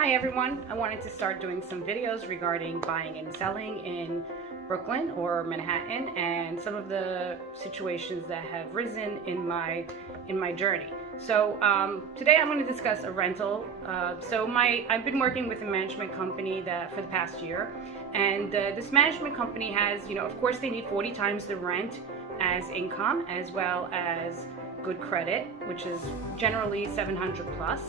Hi everyone, I wanted to start doing some videos regarding buying and selling in Brooklyn or Manhattan and some of the situations that have risen in my journey. So today I'm going to discuss a rental. I've been working with a management company for the past year, and this management company has, of course they need 40 times the rent as income, as well as good credit, which is generally 700 plus.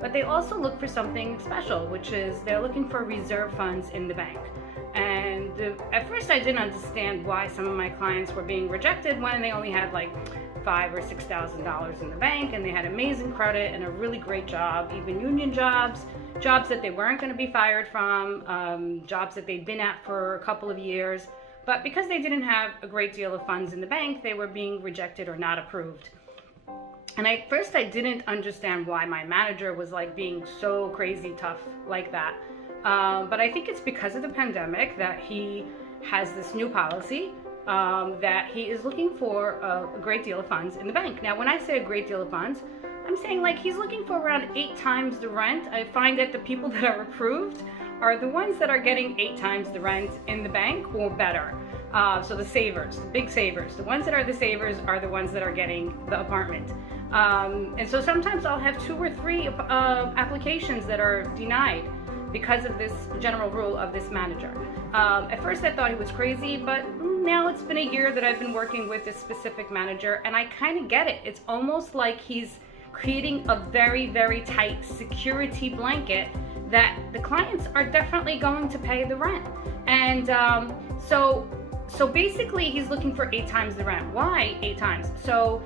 But they also look for something special, which is they're looking for reserve funds in the bank. And at first I didn't understand why some of my clients were being rejected when they only had like $5,000 or $6,000 in the bank, and they had amazing credit and a really great job, even union jobs that they weren't going to be fired from, jobs that they'd been at for a couple of years. But because they didn't have a great deal of funds in the bank, they were being rejected or not approved. And at first I didn't understand why my manager was like being so crazy tough like that. But I think it's because of the pandemic that he has this new policy that he is looking for a great deal of funds in the bank. Now, when I say a great deal of funds, I'm saying like he's looking for around 8 times the rent. I find that the people that are approved are the ones that are getting 8 times the rent in the bank or better. So the savers, the big savers, the ones that are the savers are the ones that are getting the apartment. And so sometimes I'll have 2 or 3 applications that are denied because of this general rule of this manager. At first I thought he was crazy, but now it's been a year that I've been working with this specific manager, and I kind of get it. It's almost like he's creating a very, very tight security blanket that the clients are definitely going to pay the rent. And so basically he's looking for 8 times the rent. Why 8 times? So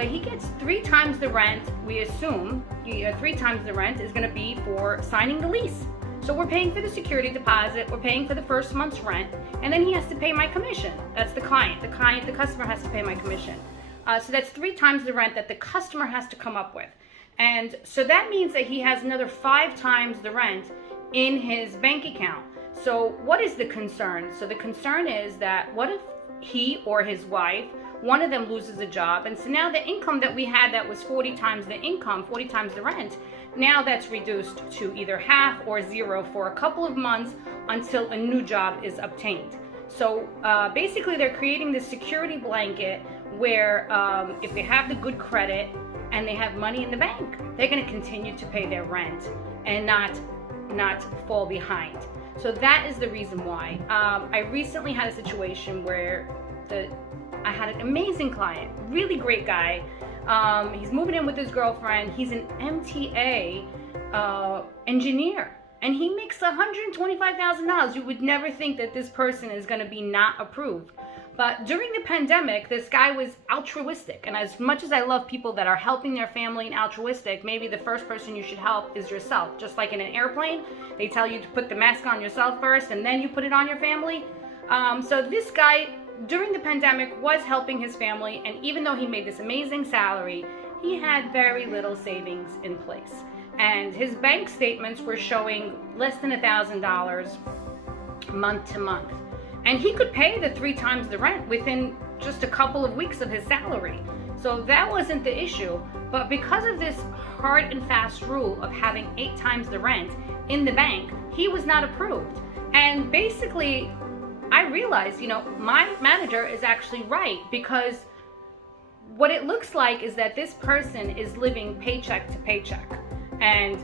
he gets 3 times the rent. We assume 3 times the rent is going to be for signing the lease. So we're paying for the security deposit, we're paying for the first month's rent, and then he has to pay my commission. That's the client. The customer has to pay my commission. So that's 3 times the rent that the customer has to come up with. And so that means that he has another 5 times the rent in his bank account. So what is the concern? So the concern is that what if he or his wife, one of them loses a job, and so now the income that we had that was 40 times the income, 40 times the rent, now that's reduced to either half or 0 for a couple of months until a new job is obtained. So basically they're creating this security blanket where if they have the good credit and they have money in the bank, they're going to continue to pay their rent and not fall behind. So that is the reason why. I recently had a situation where I had an amazing client, really great guy. He's moving in with his girlfriend. He's an MTA engineer, and he makes $125,000. You would never think that this person is going to be not approved. But during the pandemic, this guy was altruistic. And as much as I love people that are helping their family and altruistic, maybe the first person you should help is yourself. Just like in an airplane, they tell you to put the mask on yourself first and then you put it on your family. So this guy, during the pandemic, was helping his family. And even though he made this amazing salary, he had very little savings in place. And his bank statements were showing less than $1,000 month to month. And he could pay the 3 times the rent within just a couple of weeks of his salary. So that wasn't the issue. But because of this hard and fast rule of having 8 times the rent in the bank, he was not approved. And basically, I realized, my manager is actually right, because what it looks like is that this person is living paycheck to paycheck and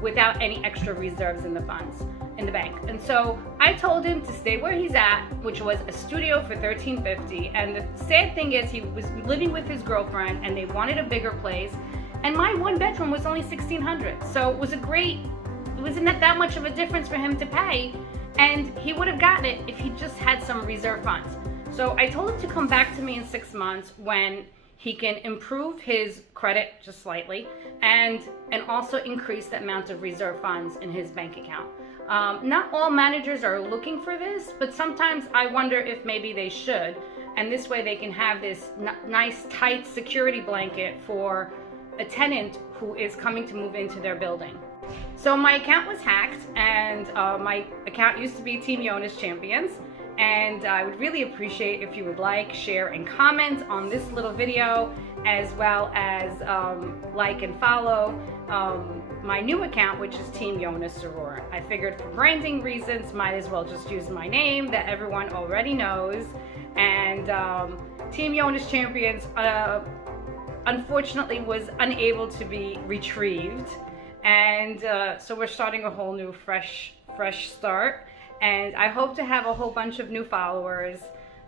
without any extra reserves in the funds in the bank. And so I told him to stay where he's at, which was a studio for $1,350. And the sad thing is he was living with his girlfriend and they wanted a bigger place. And my 1 bedroom was only $1,600. So it wasn't that much of a difference for him to pay. And he would have gotten it if he just had some reserve funds. So I told him to come back to me in 6 months when he can improve his credit just slightly and also increase the amount of reserve funds in his bank account. Not all managers are looking for this, but sometimes I wonder if maybe they should. And this way they can have this nice, tight security blanket for a tenant who is coming to move into their building. So my account was hacked, and my account used to be Team Yona's Champions. And I would really appreciate if you would like, share, and comment on this little video, as well as like and follow. my new account, which is Team Yona Srour. I figured for branding reasons, might as well just use my name that everyone already knows. And Team Yona's Champions unfortunately was unable to be retrieved. And so we're starting a whole new fresh start. And I hope to have a whole bunch of new followers.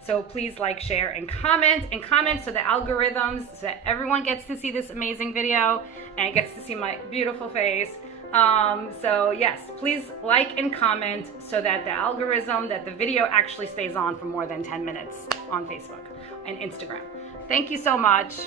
So please like, share, and comment so the algorithms, so that everyone gets to see this amazing video and gets to see my beautiful face. So yes, please like and comment so that the algorithm, that the video actually stays on for more than 10 minutes on Facebook and Instagram. Thank you so much.